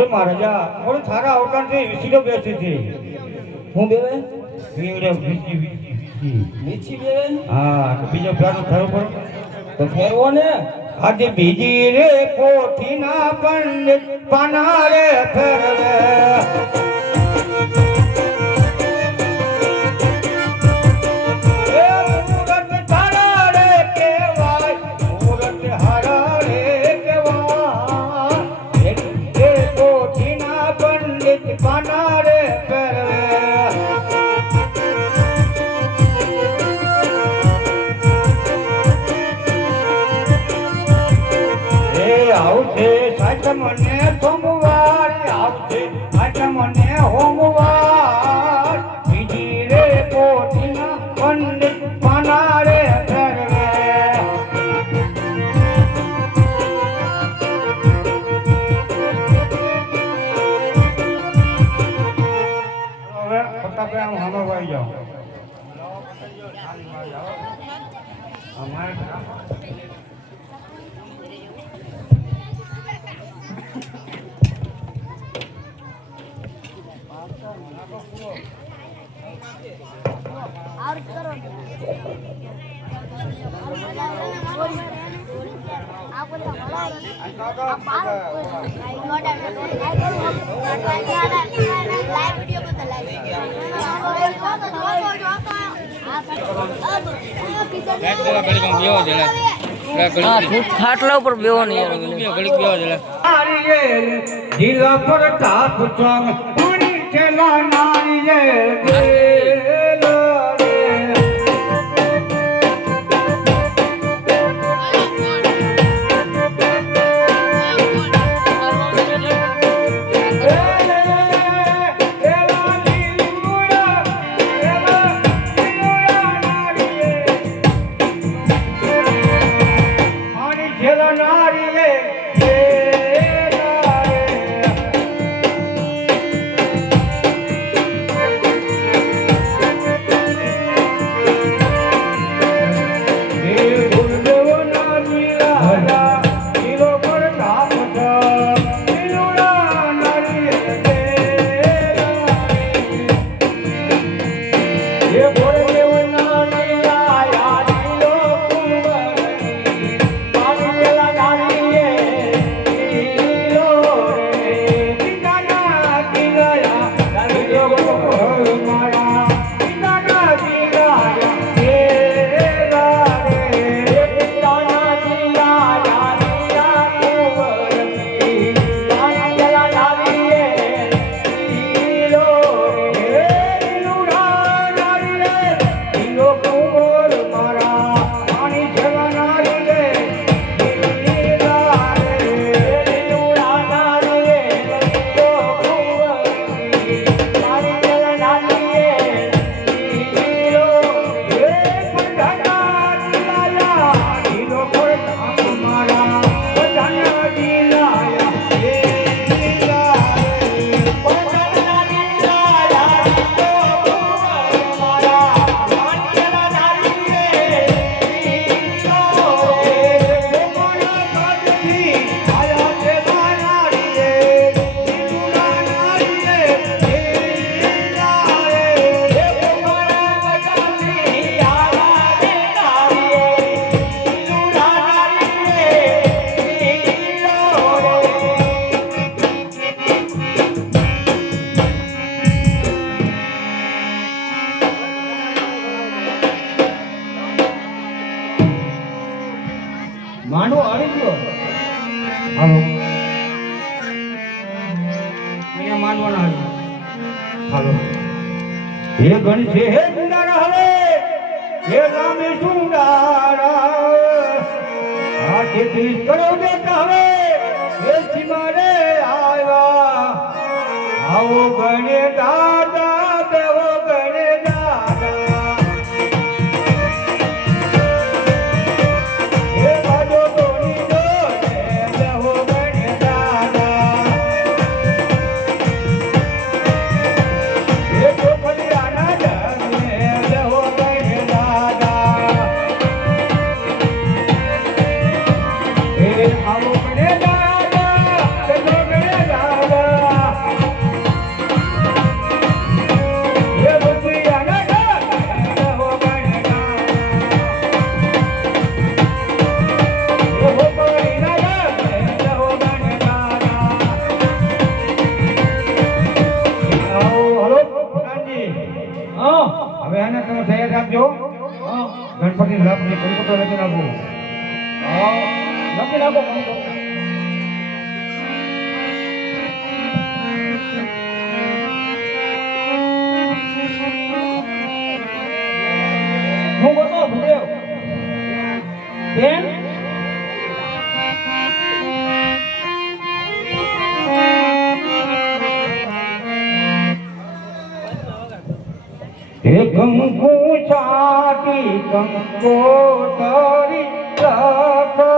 અરે મહારાજા મોડું થારા અવતાર થી વિસીલો બેસી છે હું બેવે વીંગડે વિસી મીછી બેવે હા તો બીજો ફેરો થયો પર તો ફેરવો ને આજે બીજી રે પોઠી ના પંડિત પાના રે ફેરવે મને સોમવાર આવશે આજ મને હોમવાર બીજી રે પોઠીના પંડિત પાના રે ફેરવે હવે ફટાફટ હું હામો ભાઈ જાઉં અમારે ખાટલા ઉપર બેવો ને યાર જીલા પર તાપ ચોંગ પૂરી ચલા નારિયેળ માંડવો આવી ગયો હાલો અહીંયા માંડવાના હાલો હે ગણશે હે સુંદરા હવે હે રામે સુંદરા આ ચેતી કરો દેતા હવે હે સિમારે આવ્યા આવો ગણે દાદા દેવો ગણે દાદા આવો ગણે દાદા ગણપતિ લાભ ને કંકોત્રો લખી નાખો. હા લખી નાખો કંકોત્રો. હું બોલો ભૂદેવ બેન હે કંકુ છાટી કંકોતરી લખે.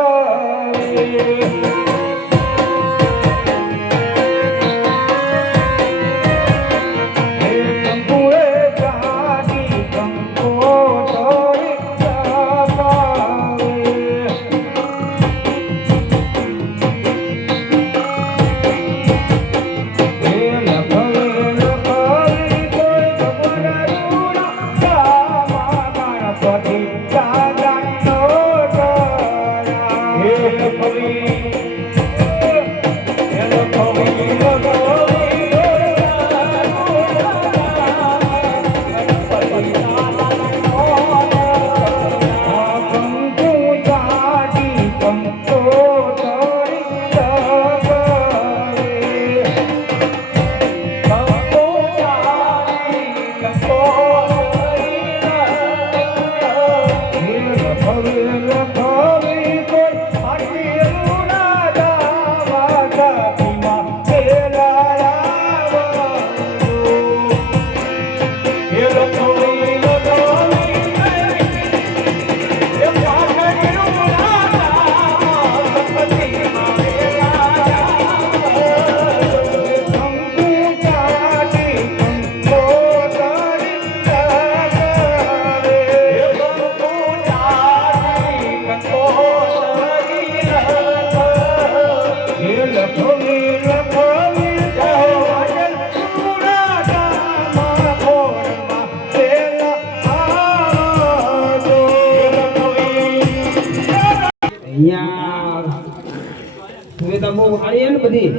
સુવિધા બહુ સારી ને બધી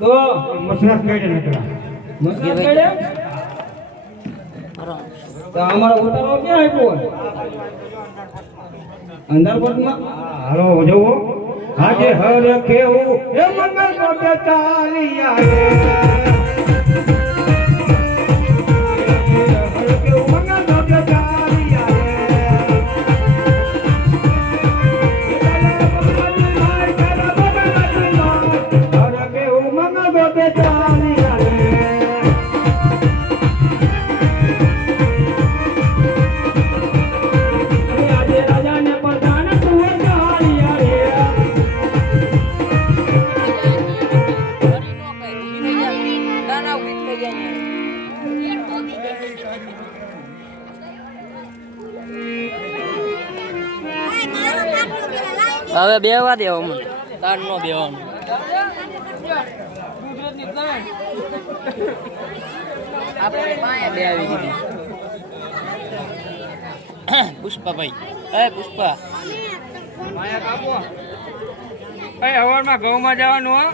તો મસરત કરી નીકળ્યા. મસરત કરે તો અમારો ઉતારો ક્યાં આપ્યો અંદર પટમાં હાલો જવો આજે હર કેવું એ મંગલ કોટે ચાલી આવે. હવે બેવા દેવો મને તાર નો બેવાનું આપણે માયા બે આવી દીધી પુષ્પાભાઈ એ પુષ્પા માયા કાપો એ હવારમાં ઘઉંમાં જવાનું હો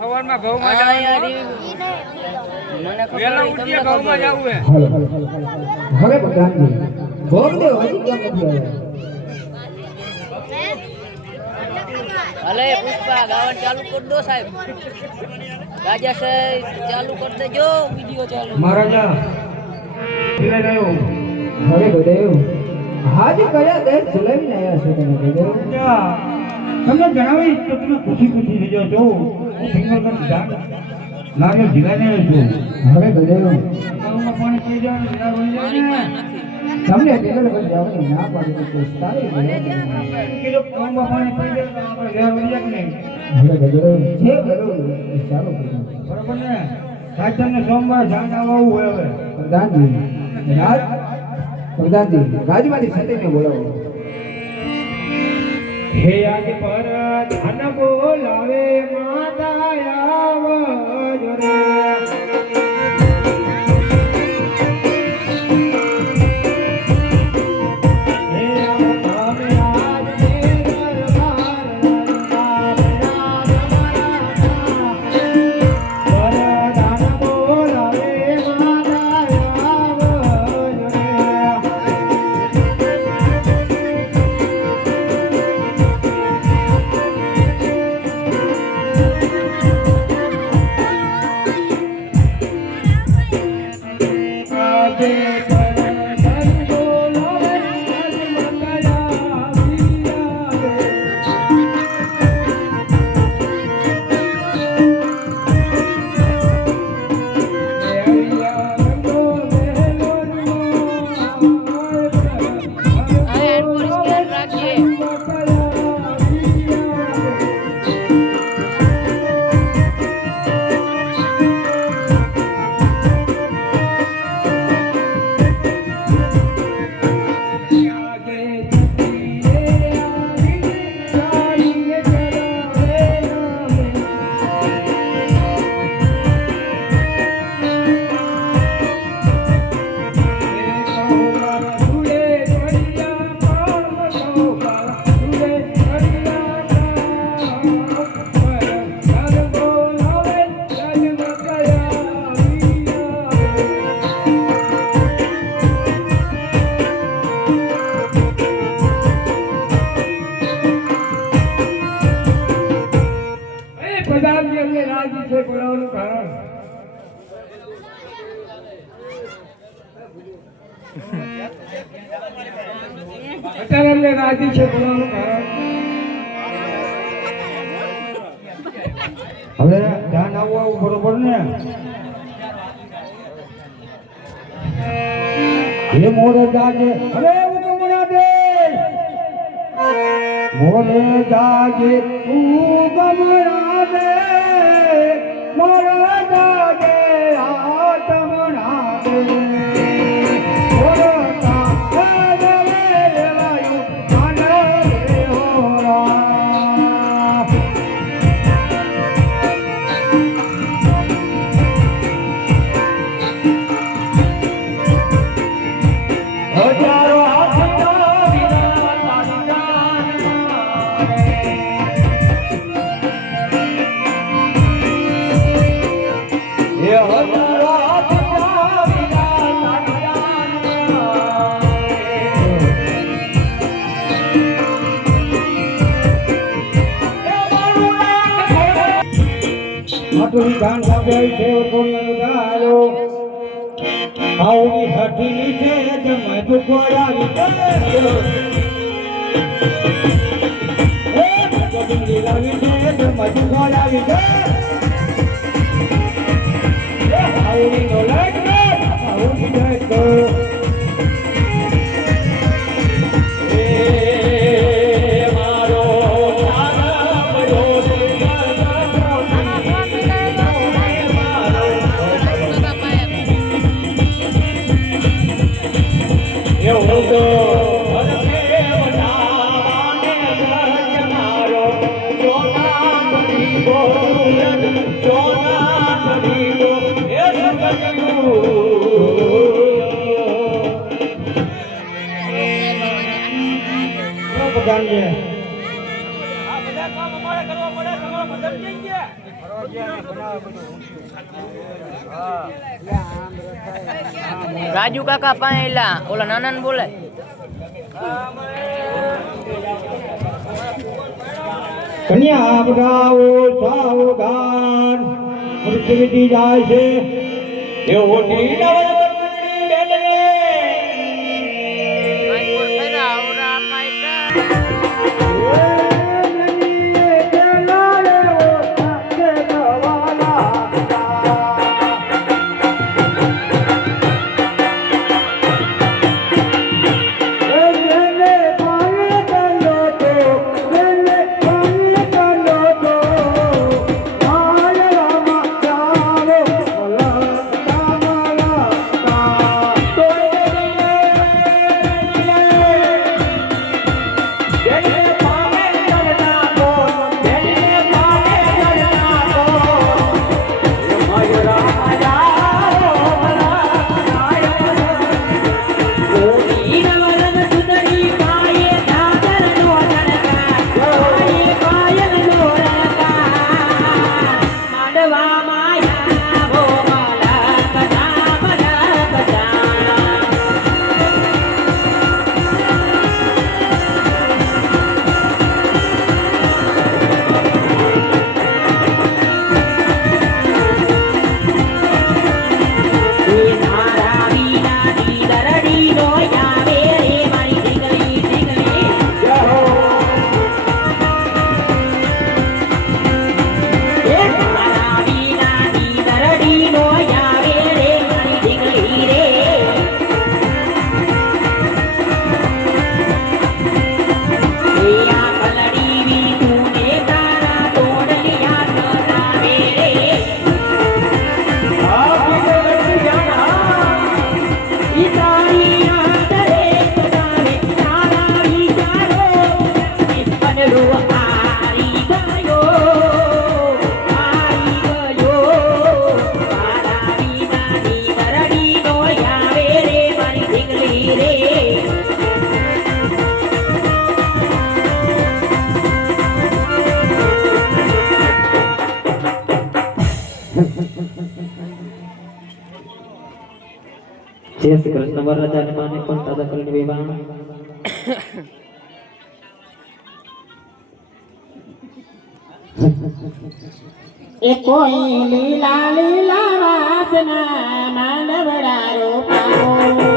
હવારમાં ઘઉંમાં જવાનું મને ખબર ઉઠીએ ઘઉંમાં જવું હે હવે પ્રધાનજી ભોગદેવ હજી કેમ નથી આવ્યા? હલે પુષ્પા ગાવાનું ચાલુ કરી દો સાહેબ રાજા સાહેબ ચાલુ કરી દેજો વિડિયો ચાલુ મહારાજા પીરે ગયો. હવે ગુરુદેવ હાજી કયા દેશ જલાવીને આવ્યા છો તમે ગુરુદેવ? તમને જણાવી તો તમે ખુશી ખુશી થઈ જાઓ છો. હું ભીમગઢ નારિયેળ જીલાને આવ્યો છું. હવે ગુરુદેવ ગામમાં પાણી પી જાય જીલા બની જાય ને. તમને ટેકલ પર જવાની ના પાડી તો પોસ્તાવી કીધું ગામમાં પાણી પી જાય તો આપણે ઘેર વળી જાય કે નહીં. હવે ગુરુદેવ જે કરો એ સારું કરો. બરોબર ને સાચન ને સોમવારે જાણ આવવું હોય હવે. પ્રધાનજી રાજમાંથી સતીને બોલાવો. હે આજ પર ધન બોલાવે માતા આવજો રે. એટલે રાજી છે બોલવાનું કારણ હવે ધ્યાન આવું બરોબર ને હે મોરે જાજે અરે ઉગમણા દે મોરે જાજે ઉગમણા દે મોરે જાજે આતમણા દે મોરે જાજે લેવાયું આને હોરા હજારો હાથના વિના તારી જાન એ હજારો હાથના વિના તારી જાન આટલી ગાન સાંભળી છે કોને ગાયો આઉની હઠીની છે જમે દુખવાડી એ કબીલી લાવી છે જમે દુખવાડી એ આઉની નો લાઈક આઉની લાઈક એ મારો તારા બડો રાજુ કાકા પાયેલા ઓલા નાના ને બોલે કન્યા બગાવો સાવધાન મૃત્યુવિધિ જાય છે એવો નીલાવર બેનને જય શ્રી કૃષ્ણ વરરાજાને માને પણ દાદા કરીને વિવાહ એ કોઈ લીલા લીલા વાસના માંડવડા રોપાવો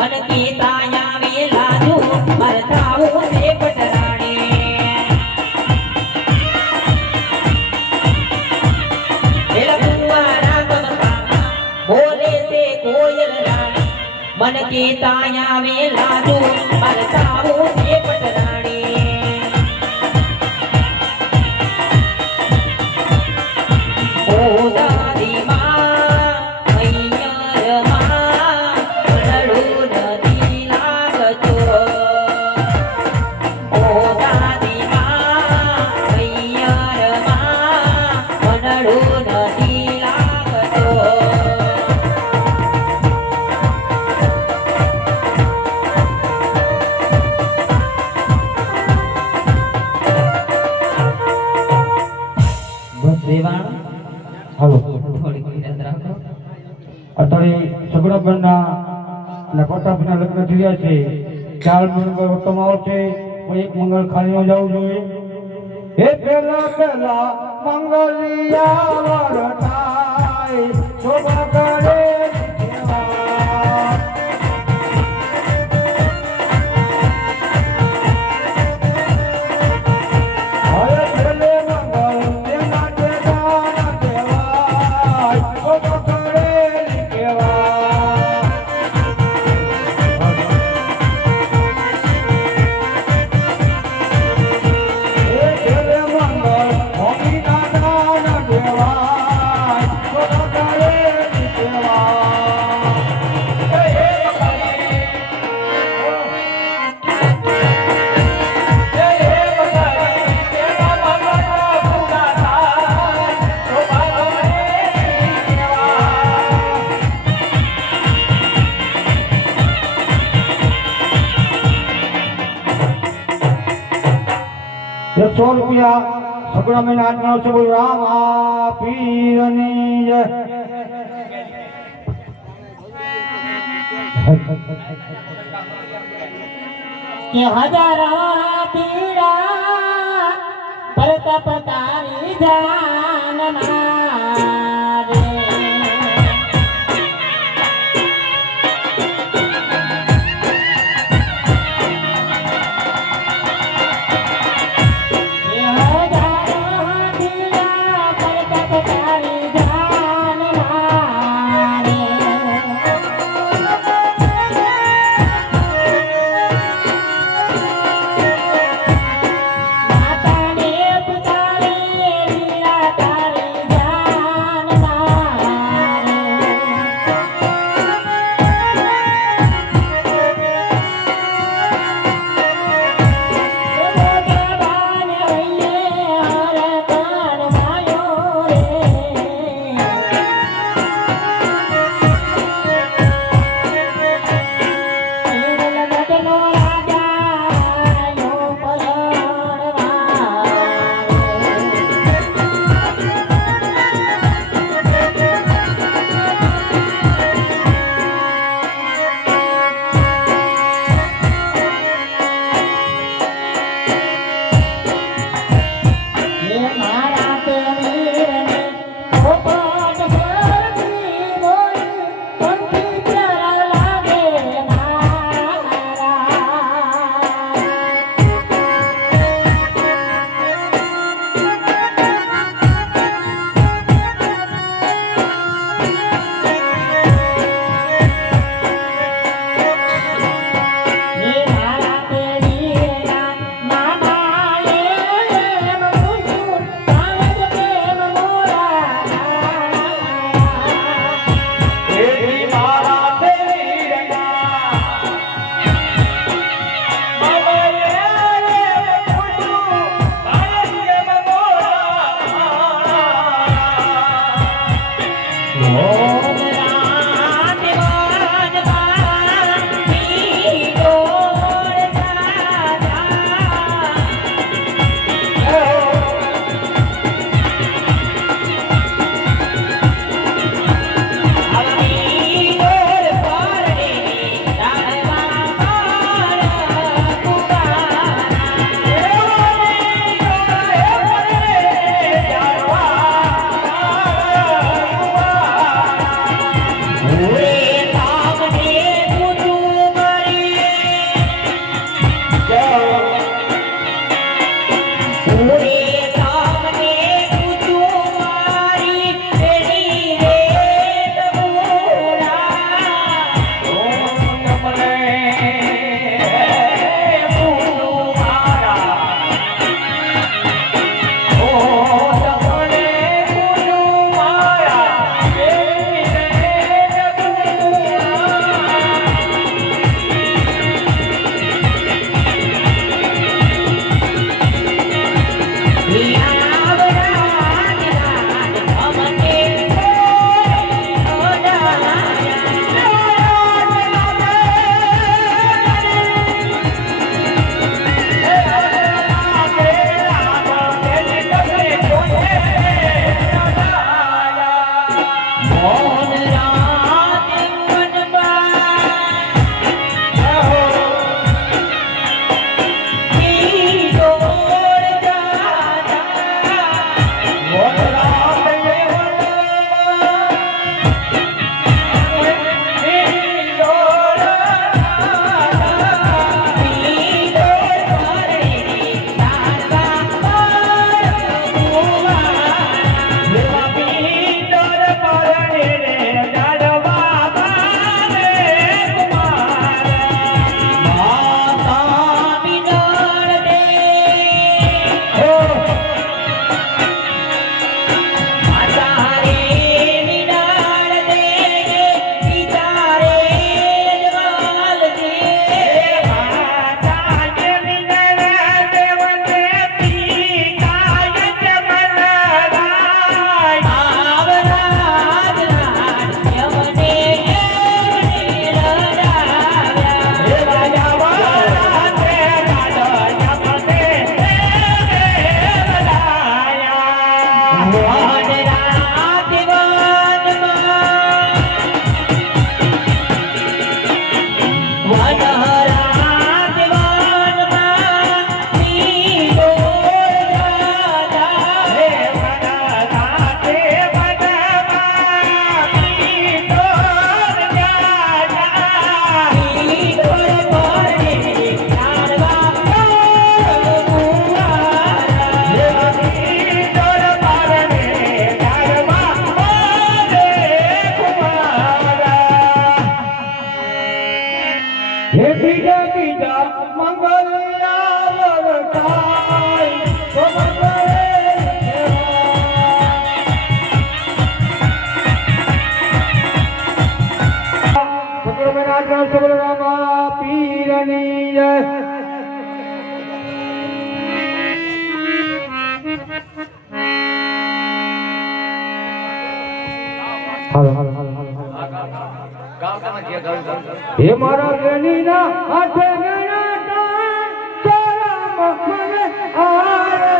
મન કી તાયા વેલા જો મરતાઓ તે પટરાણે એલા કુંવારા બોલે તે કોયલ રાણી મન કી તાયા વેલા જો મરતાઓ તે પટરાણે ઓ દાદી માં મૈયર માં રડું નથી લાગતો ઓ દાદી માં મૈયર માં રડું નથી લાગતો બસ દેવાણ હાલો થોડી ધીરજ રાખો અત્યારે સગડાબરના અને પ્રતાપના લગ્ન થયા છે 4 મંગળ વટમાં આવશે પણ એક મંગળ ખાલીમાં જવું જોઈએ હે પેલા પેલા મંગલિયા વરતાય શોભા કરે ₹100 સગડા મહિના આજના છે બોલ રામા પીરની જય કે હજારા પીડા પરતપ તારી જાન મારે કે હજારા પીડા પરતપ તારી જાન મારે માતાને પુકારે લીલા તારી જાન હે બીજા બીજા મંગળિયા વરતાય તો સબરનામા પીરની જય હે મારા બેનીના હાથે નયા તારા મને આરે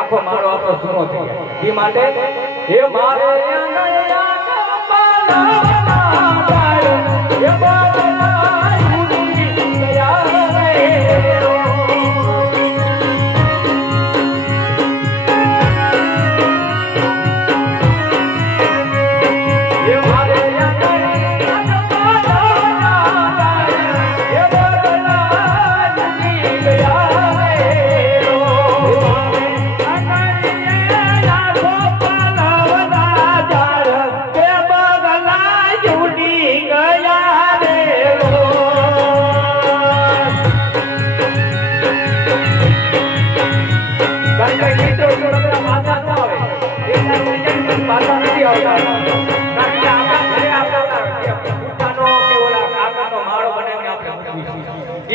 આખો માળો આપણો જૂનો થઈ જાય એ માટે હે મારે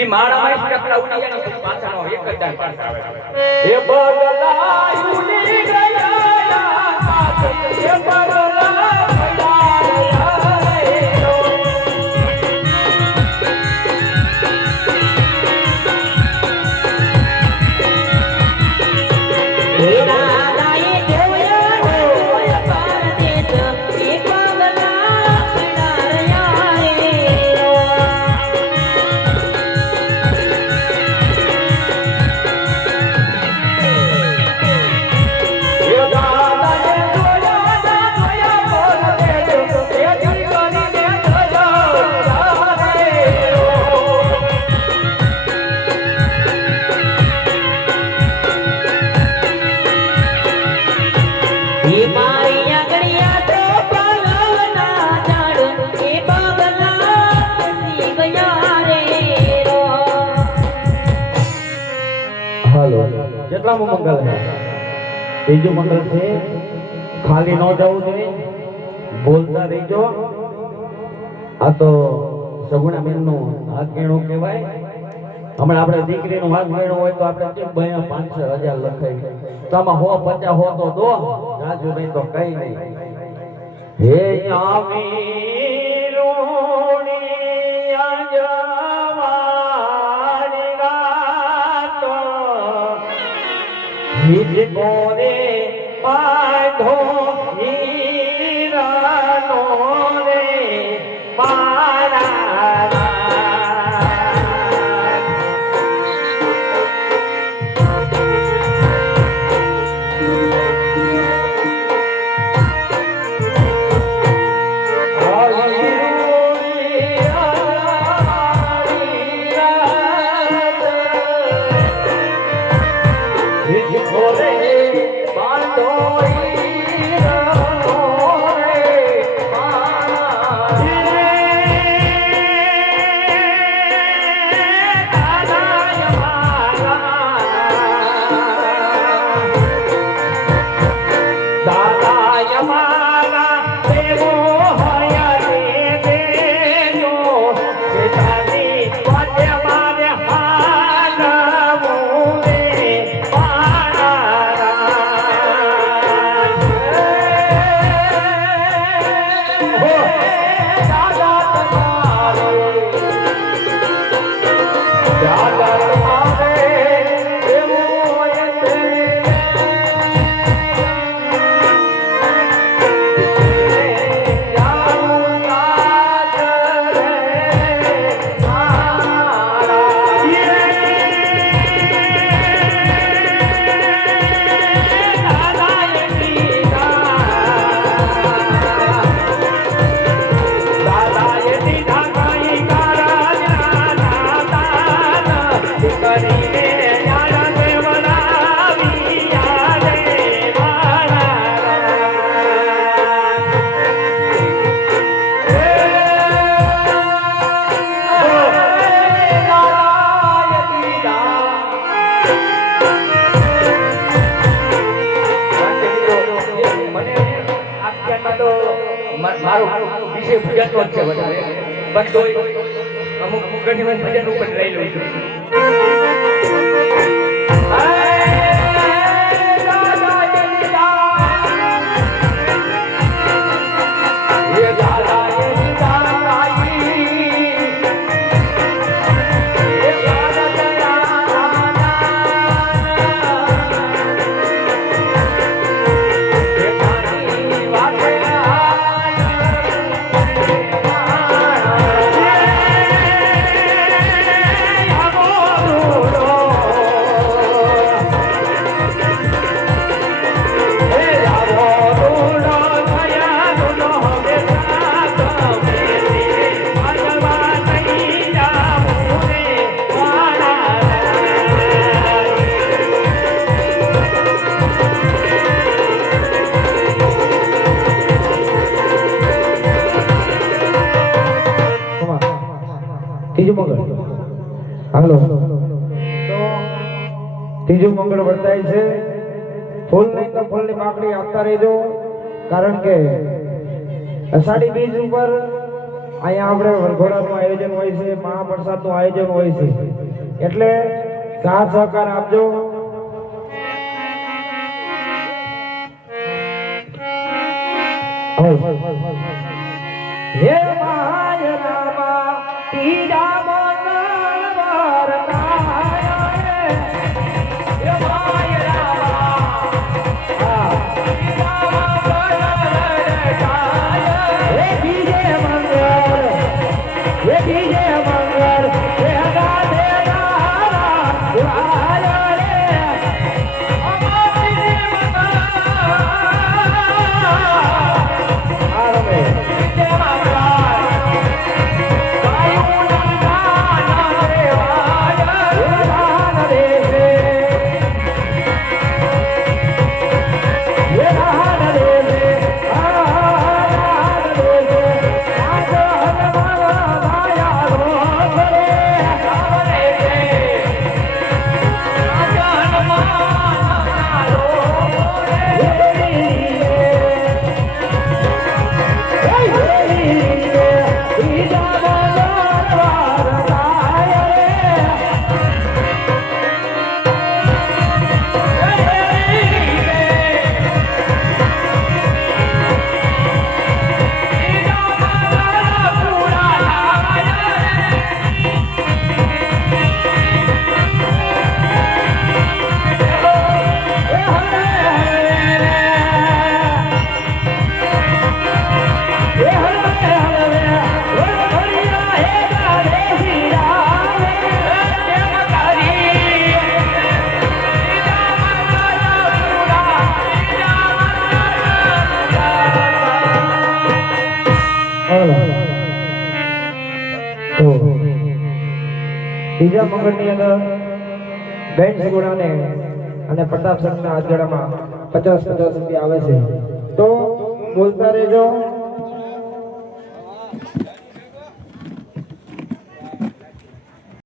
માળામાં ચકલા ઉડી જાય ને પાછાનો એક જ દાન પાછા આવે એ બદલાયું ની ગયા એ કેટલામું મંગલ છે? ત્રીજું મંગલ છે. ખાલી ન જવું જોઈએ, બોલતા રહીજો. આ તો સગુણા બેન નું હાથ ગેણું કહેવાય. હમણાં આપણે દીકરીનું હાથ ગેણું હોય તો આપણે કેમ 500,000 લખાય તો આમાં 150 હો તો દો, રાજુ નહીં તો કઈ નહીં. હે આવી રોણી આજવાની રાતો નિજ કોરે બાંધો હીરાનો રે મારા જતો જ છે વધારે પણ તોય અમુક ઘણી વાર ભજન ઉપર લઈ લઉં છું ત્રીજું મંગળ હાલો તો ત્રીજું મંગળ વર્તાય છે ફૂલ નહીં તો ફૂલની માખડી આપતા રહેજો કારણ કે અષાઢી બીજ ઉપર અહીંયા આપણે વરઘોડાનું આયોજન હોય છે મહાપ્રસાદનું આયોજન હોય છે એટલે સાથ સહકાર આપજો હે માય રામા તીજા મંગળવાર કાયા હે માય રામા તીજા મંગળવાર કાયા હે બીજે મંગળ હે બીજે મંગળ હે ગાદે દારા આયા રે અમારી ત્રીજા મંગળની અંદર બેન સગુણાને અને પ્રતાપ સંઘના હાથગડામાં 50-50 રૂપિયા આવે છે તો બોલતા રહેજો